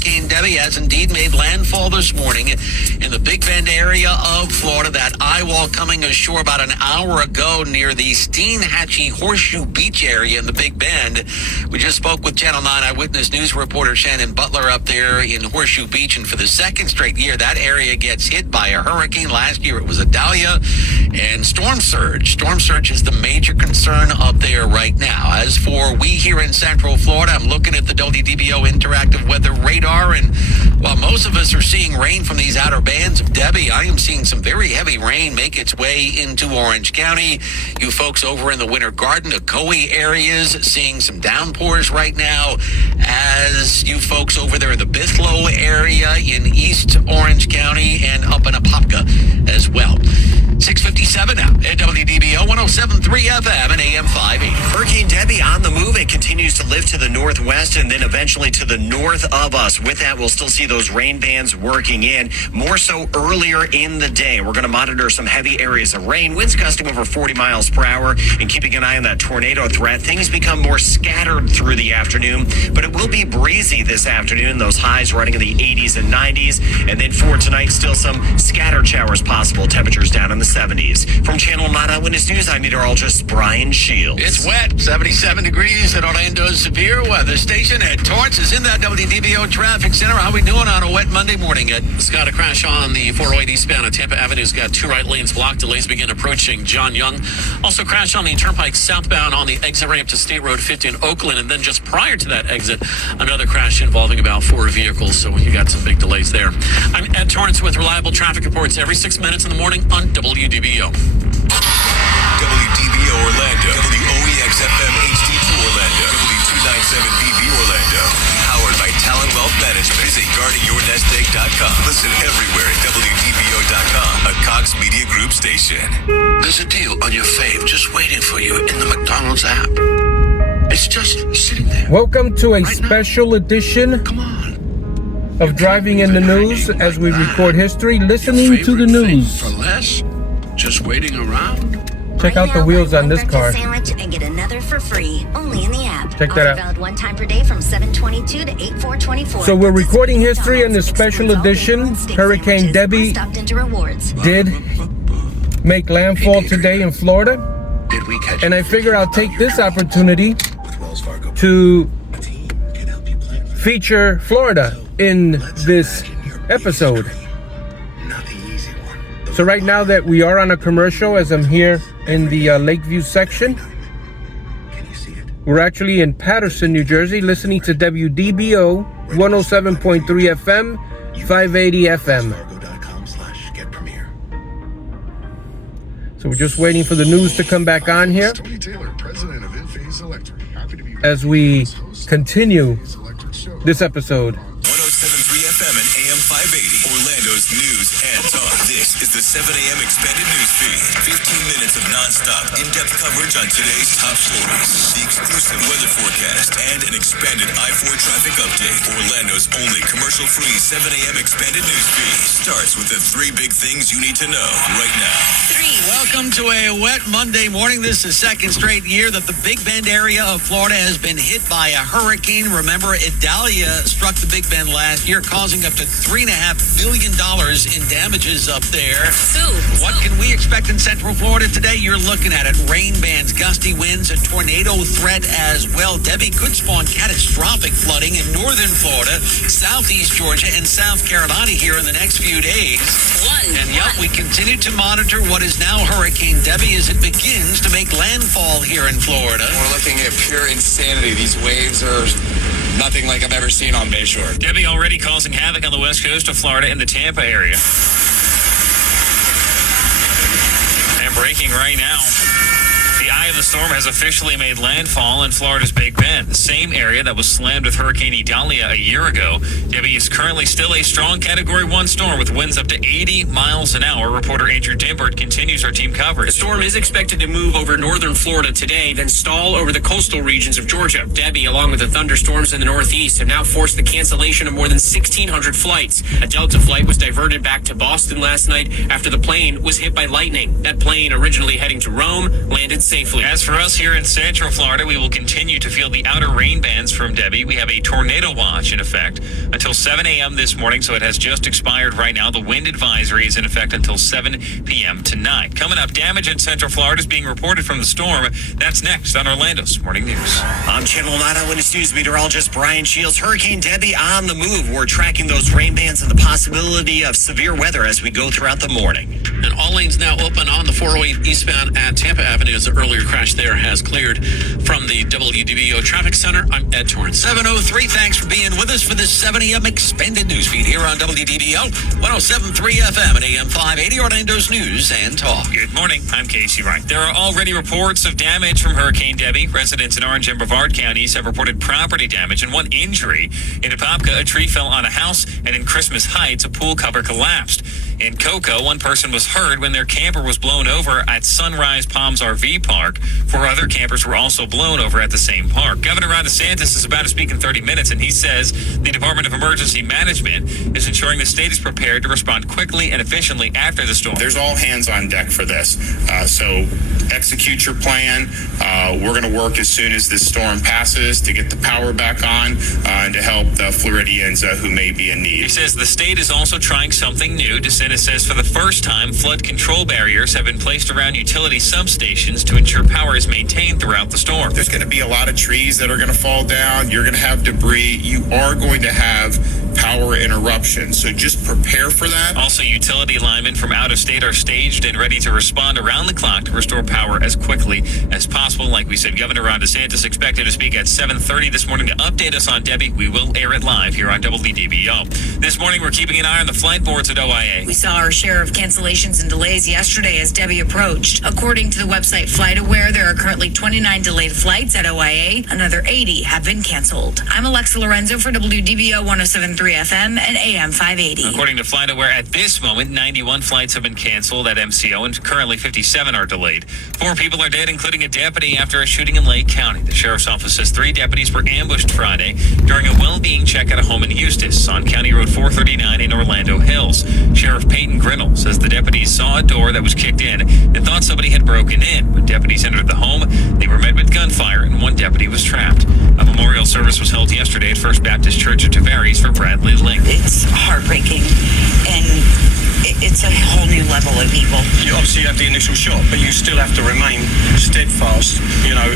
Hurricane Debbie has indeed made landfall this morning in the Big Bend area of Florida. That eye wall coming ashore about an hour ago near the Steinhatchee Horseshoe Beach area in the Big Bend. We just spoke with Channel 9 Eyewitness News reporter Shannon Butler up there in Horseshoe Beach, and for the second straight year, that area gets hit by a hurricane. Last year it was Idalia and storm surge. Storm surge is the major concern up there right now. As for we here in Central Florida, I'm looking at the WDBO interactive weather radar, and while most of us are seeing rain from these outer bands of Debbie, I am seeing some very heavy rain make its way into Orange County. You folks over in the Winter Garden, Ocoee areas, seeing some downpours right now. As you folks over there in the Bithlo area in East Orange County and up in Apopka as well. 6:57 now at WDBO 107.3 FM and AM 580. Hurricane Debbie on the move. It continues to lift to the northwest and then eventually to the north of us. With that, we'll still see those rain bands working in. More so earlier in the day. We're going to monitor some heavy areas of rain. Winds gusting over 40 miles per hour and keeping an eye on that tornado threat. Things become more scattered through the afternoon, but it will be breezy this afternoon. Those highs running in the 80s and 90s. And then for tonight, still some scattered showers possible. Temperatures down in the 70s. From Channel 9 Eyewitness News, I'm meteorologist Brian Shields. It's wet, 77 degrees at Orlando's Severe Weather Station. Ed Torrance is in that WDBO Traffic Center. How we doing on a wet Monday morning, Ed? Scott, a crash on the 408 eastbound at Tampa Avenue's got two right lanes blocked. Delays begin approaching John Young. Also crash on the Turnpike southbound on the exit ramp to State Road 50 in Oakland. And then just prior to that exit, another crash involving about four vehicles. So you got some big delays there. I'm Ed Torrance with reliable traffic reports every 6 minutes in the morning on WDBO. WDBO Orlando, WOEX-FM HD2 Orlando, W297BB Orlando. Powered by Talon Wealth Management. Visit guardingyournestegg.com. Listen everywhere at WDBO.com, a Cox Media Group station. There's a deal on your fave just waiting for you in the McDonald's app. It's just sitting there. Welcome to a right special edition Come on. of Driving in the News as we record history, listening to the news. For less? Just waiting around? Check out the wheels on this car. Sandwich and get another for free, only in the app. Check that out. Valid one time per day from 7/22 to 8/4/24. So we're recording history in this special edition. Hurricane Debbie did make landfall today in Florida, Did we catch and I figure I'll take this opportunity to feature Florida in this episode. So right now that we are on a commercial, as I'm here in the Lakeview section, we're actually in Patterson, New Jersey, listening to WDBO 107.3 FM, 580 FM. So we're just waiting for the news to come back on here as we continue this episode. 107.3 FM and AM 580, Orlando's news and talk. This is the 7 a.m. expanded news feed. 15 minutes of non-stop, in-depth coverage on today's top stories, the exclusive weather forecast, and an expanded I-4 traffic update. Orlando's only commercial-free 7 a.m. expanded news feed starts with the three big things you need to know right now. Welcome to a wet Monday morning. This is the second straight year that the Big Bend area of Florida has been hit by a hurricane. Remember, Idalia struck the Big Bend last year, causing up to $3.5 billion in damages up there. What can we expect in Central Florida today? You're looking at it. Rain bands, gusty winds, a tornado threat as well. Debbie could spawn catastrophic flooding in northern Florida, southeast Georgia, and South Carolina here in the next few days. We continue to monitor what is now Hurricane Debbie as it begins to make landfall here in Florida. We're looking at pure insanity. These waves are nothing like I've ever seen on Bayshore. Debbie already causing havoc on the west coast of Florida in the Tampa area. And breaking right now. The eye of the storm has officially made landfall in Florida's Big Bend, the same area that was slammed with Hurricane Idalia a year ago. Debbie is currently still a strong Category 1 storm with winds up to 80 miles an hour. Reporter Andrew Dimbert continues our team coverage. The storm is expected to move over northern Florida today, then stall over the coastal regions of Georgia. Debbie, along with the thunderstorms in the northeast, have now forced the cancellation of more than 1,600 flights. A Delta flight was diverted back to Boston last night after the plane was hit by lightning. That plane, originally heading to Rome, landed safely. As for us here in Central Florida, we will continue to feel the outer rain bands from Debbie. We have a tornado watch in effect until 7 a.m. this morning, so it has just expired right now. The wind advisory is in effect until 7 p.m. tonight. Coming up, damage in Central Florida is being reported from the storm. That's next on Orlando's Morning News. I'm Channel 9 Eyewitness News meteorologist Brian Shields. Hurricane Debbie on the move. We're tracking those rain bands and the possibility of severe weather as we go throughout the morning. And all lanes now open on the 408 eastbound at Tampa Avenue as the earlier crash there has cleared. From the WDBO Traffic Center, I'm Ed Torrance. 7:03. Thanks for being with us for this 7 a.m. expanded news feed here on WDBO 107.3 FM and AM 580, Orlando's News and Talk. Good morning. I'm Casey Wright. There are already reports of damage from Hurricane Debbie. Residents in Orange and Brevard counties have reported property damage and one injury. In Apopka, a tree fell on a house, and in Christmas Heights, a pool cover collapsed. In Cocoa, one person was hurt when their camper was blown over at Sunrise Palms RV Park. 4 other campers were also blown over at the same park. Governor Ron DeSantis is about to speak in 30 minutes, and he says the Department of Emergency Management is ensuring the state is prepared to respond quickly and efficiently after the storm. There's all hands on deck for this. So execute your plan. We're going to work as soon as this storm passes to get the power back on and to help the Floridians who may be in need. He says the state is also trying something new. DeSantis says for the first time, flood control barriers have been placed around utility substations to ensure power is maintained throughout the storm. There's going to be a lot of trees that are going to fall down. You're going to have debris. You are going to have power interruptions. So just prepare for that. Also, utility linemen from out of state are staged and ready to respond around the clock to restore power as quickly as possible. Like we said, Governor Ron DeSantis expected to speak at 7:30 this morning to update us on Debbie. We will air it live here on WDBO. This morning, we're keeping an eye on the flight boards at OIA. We saw our share of cancellations and delays yesterday as Debbie approached. According to the website FlightAware, there are currently 29 delayed flights at OIA. Another 80 have been canceled. I'm Alexa Lorenzo for WDBO 107.3 FM and AM 580. According to FlightAware, at this moment, 91 flights have been canceled at MCO, and currently 57 are delayed. 4 people are dead, including a deputy, after a shooting in Lake County. The sheriff's office says 3 deputies were ambushed Friday during a well-being check at a home in Eustis on County Road 439 in Orlando Hills. Sheriff Peyton Grinnell says the deputies saw a door that was kicked in and thought somebody had broken in. When deputies entered the home, they were met with gunfire and one deputy was trapped. A memorial service was held yesterday at First Baptist Church at Tavares for Bradley Link. It's heartbreaking, and it's a whole new level of evil. You obviously have the initial shock, but you still have to remain steadfast,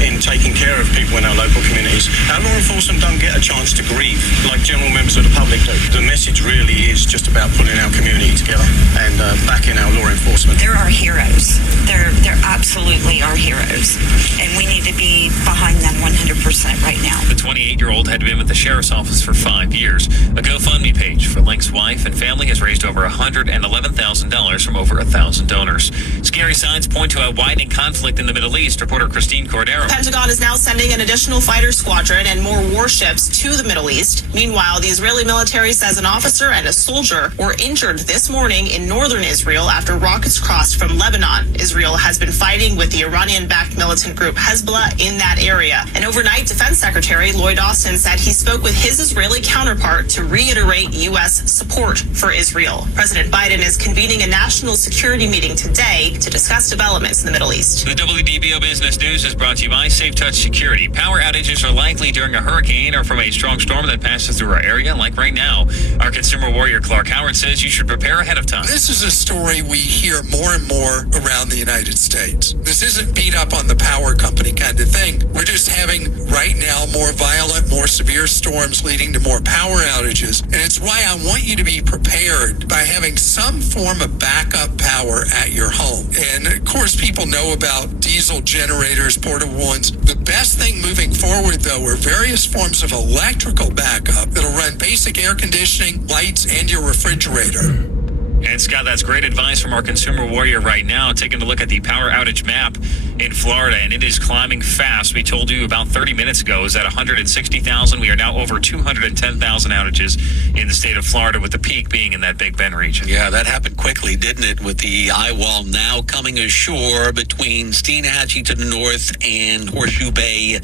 in taking care of people in our local communities. Our law enforcement don't get a chance to grieve like general members of the public do. The message really is just about pulling our community together and backing our law enforcement. There are heroes. There absolutely are heroes, and we need to be behind them 100% right now. The 28-year-old had been with the sheriff's office for 5 years. A GoFundMe page for Link's wife and family has raised over $111,000 from over 1,000 donors. Scary signs point to a widening conflict in the Middle East. Reporter Christine Cordero. The Pentagon is now sending an additional fighter squadron and more warships to the Middle East. Meanwhile, the Israeli military says an officer and a soldier were injured this morning in northern Israel after rockets crossed from Lebanon. Israel has been fighting with the Iranian-backed militant group Hezbollah in that area. And overnight, Defense Secretary Lloyd Austin said he spoke with his Israeli counterpart to reiterate U.S. support for Israel. President Biden is convening a national security meeting today to discuss developments in the Middle East. The WDBO Business News is brought to you by Safe Touch Security. Power outages are likely during a hurricane or from a strong storm that passes through our area, like right now. Our consumer warrior Clark Howard says you should prepare ahead of time. This is a story we hear more and more around the United States. This isn't beat up on the power company kind of thing. We're just having right now more violent, more severe storms leading to more power outages. And it's why I want you to be prepared by having some form of backup power at your home. And of course, people know about diesel generators, portable ones. The best thing moving forward, though, are various forms of electrical backup that'll run basic air conditioning, lights, and your refrigerator. And Scott, that's great advice from our consumer warrior right now, taking a look at the power outage map in Florida, and it is climbing fast. We told you about 30 minutes ago, it was at 160,000. We are now over 210,000 outages in the state of Florida, with the peak being in that Big Bend region. Yeah, that happened quickly, didn't it? With the eye wall now coming ashore between Steenhatchee to the north and Horseshoe Bay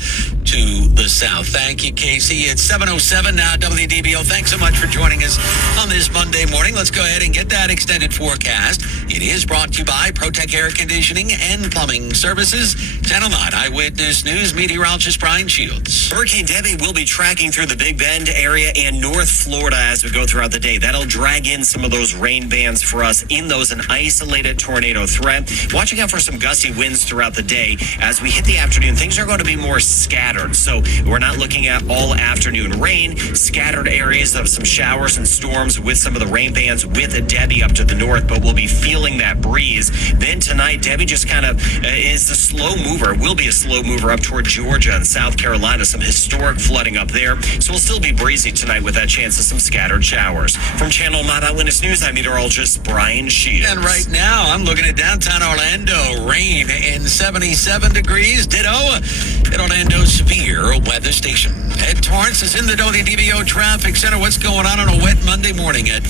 to the south. Thank you, Casey. It's 7:07 now, WDBO. Thanks so much for joining us on this Monday morning. Let's go ahead and get that extended forecast. It is brought to you by ProTech Air Conditioning and Plumbing Services. Channel 9 Eyewitness News meteorologist Brian Shields. Hurricane Debbie will be tracking through the Big Bend area and North Florida as we go throughout the day. That'll drag in some of those rain bands for us in those an isolated tornado threat. Watching out for some gusty winds throughout the day. As we hit the afternoon, things are going to be more scattered. So we're not looking at all afternoon rain, scattered areas of some showers and storms with some of the rain bands with a Debbie up to the north, but we'll be feeling that breeze. Then tonight, Debbie just kind of is a slow mover, will be a slow mover up toward Georgia and South Carolina, some historic flooding up there. So we'll still be breezy tonight with that chance of some scattered showers. From Channel 9 Eyewitness News, I'm meteorologist Brian Shields. And right now, I'm looking at downtown Orlando. Rain and 77 degrees. Ditto at Orlando's severe weather station. Ed Torrance is in the WDBO Traffic Center. What's going on a wet Monday morning, Ed?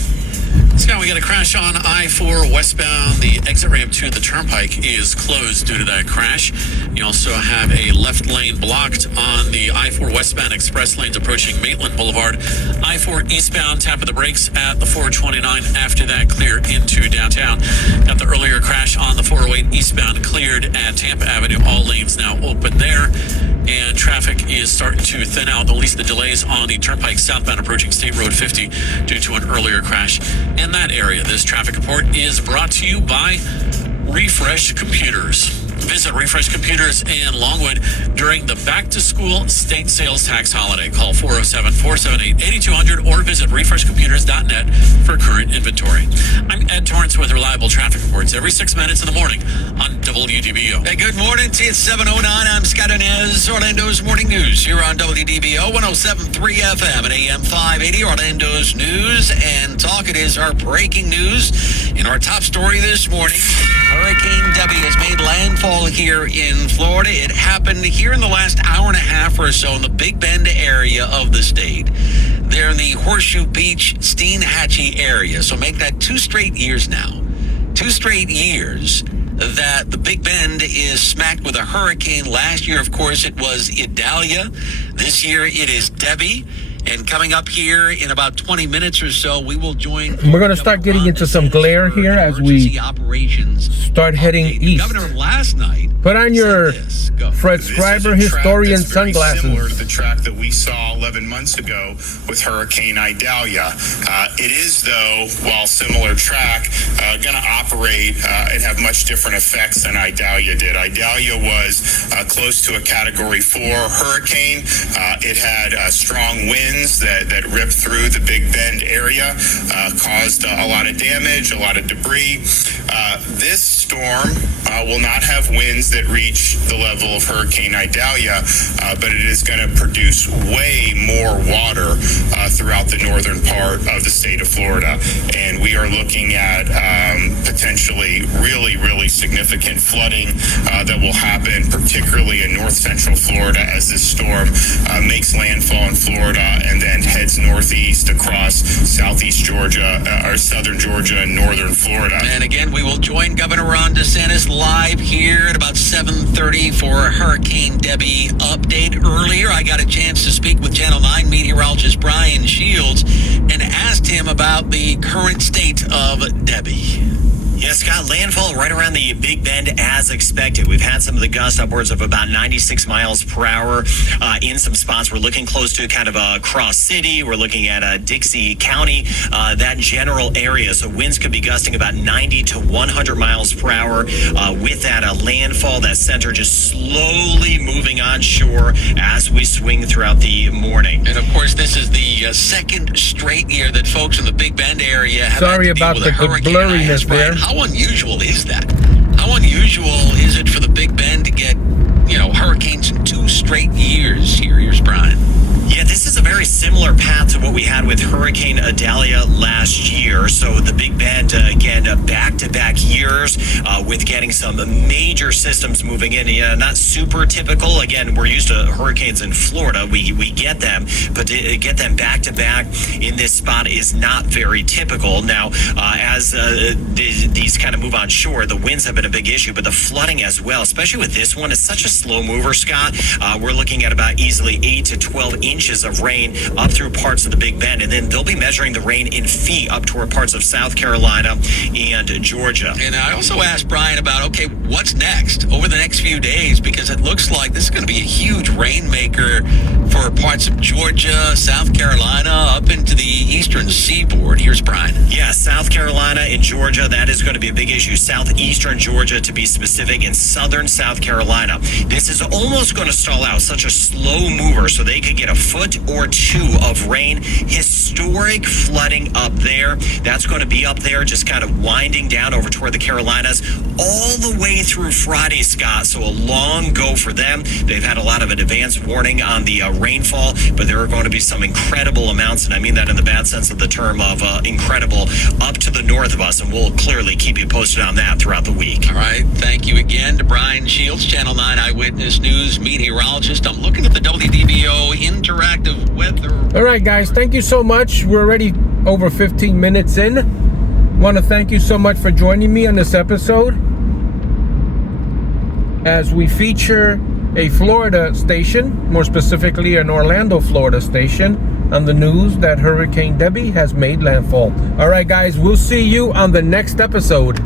Scott, we got a crash on I-4 westbound. The exit ramp to the Turnpike is closed due to that crash. You also have a left lane blocked on the I-4 westbound express lanes approaching Maitland Boulevard. I-4 eastbound, tap of the brakes at the 429. After that, clear into downtown. Got the earlier crash on the 408 eastbound cleared at Tampa Avenue. All lanes now open there. And traffic is starting to thin out, at least the delays on the Turnpike southbound approaching State Road 50 due to an earlier crash in that area. This traffic report is brought to you by Refresh Computers. Visit Refresh Computers in Longwood during the back-to-school state sales tax holiday. Call 407-478-8200 or visit refreshcomputers.net for current inventory. I'm Ed Torrance with reliable traffic reports every 6 minutes in the morning on WDBO. Hey, good morning to you. It's 7:09. I'm Scott Inez, Orlando's Morning News here on WDBO 107.3 FM and AM 580. Orlando's News and Talk. It is our breaking news. In our top story this morning, Hurricane Debbie has made landfall here in Florida. It happened here in the last hour and a half or so in the Big Bend area of the state. They're in the Horseshoe Beach, Steinhatchee area. So make that 2 straight years now. 2 straight years that the Big Bend is smacked with a hurricane. Last year, of course, it was Idalia. This year, it is Debbie. And coming up here in about 20 minutes or so, we will join. We're going to start getting into some glare here as we start heading east. Governor last night. Put on your Fred Scriber historian sunglasses. Similar to the track that we saw 11 months ago with Hurricane Idalia. It is, though, while similar track, going to operate and have much different effects than Idalia did. Idalia was close to a Category 4 hurricane. It had strong winds that ripped through the Big Bend area, caused a lot of damage, a lot of debris. This storm will not have winds that reach the level of Hurricane Idalia, but it is going to produce way more water throughout the northern part of the state of Florida. And we are looking at potentially really, really significant flooding that will happen, particularly in north central Florida as this storm makes landfall in Florida and then heads northeast across southeast Georgia, or southern Georgia and northern Florida. And again, we will join Governor Ron DeSantis live here at about 7:30 for a Hurricane Debbie update. Earlier, I got a chance to speak with Channel 9 meteorologist Brian Shields and asked him about the current state of Debbie. Yeah, Scott, landfall right around the Big Bend as expected. We've had some of the gusts upwards of about 96 miles per hour in some spots. We're looking close to kind of Cross City. We're looking at Dixie County, that general area. So winds could be gusting about 90 to 100 miles per hour with that landfall, that center just slowly moving onshore as we swing throughout the morning. And of course, this is the second straight year that folks in the Big Bend area have Sorry had to deal about with the a hurricane. blurriness there. How unusual is that? How unusual is it for the Big Bend to get, hurricanes in 2 straight years here? Here's Brian. Yeah, this is a very similar path to what we had with Hurricane Idalia last year. So the Big Bend, again, back-to-back years with getting some major systems moving in. Not super typical. Again, we're used to hurricanes in Florida. We get them, but to get them back-to-back in this spot is not very typical. Now, as these kind of move on shore, the winds have been a big issue, but the flooding as well, especially with this one, it's such a slow mover, Scott. We're looking at about easily 8 to 12 inches of rain up through parts of the Big Bend, and then they'll be measuring the rain in feet up toward parts of South Carolina and Georgia. And I also asked Brian about, okay, what's next over the next few days, because it looks like this is going to be a huge rainmaker for parts of Georgia, South Carolina, up into the eastern seaboard. Here's Brian. Yeah, South Carolina and Georgia, that is going to be a big issue. Southeastern Georgia, to be specific, and southern South Carolina. This is almost going to stall out. Such a slow mover, so they could get a foot or two of rain. Historic flooding up there. That's going to be up there, just kind of winding down over toward the Carolinas all the way through Friday, Scott. So a long go for them. They've had a lot of an advance warning on the rainfall, but there are going to be some incredible amounts, and I mean that in the bad sense of the term, of incredible up to the north of us, and we'll clearly keep you posted on that throughout the week. All right. Thank you again to Brian Shields, Channel 9 Eyewitness News meteorologist. I'm looking at the WDBO interactive weather. All right, guys, thank you so much. We're already over 15 minutes in. Want to thank you so much for joining me on this episode as we feature a Florida station, more specifically an Orlando, Florida station, on the news that Hurricane Debbie has made landfall. All right, guys, we'll see you on the next episode.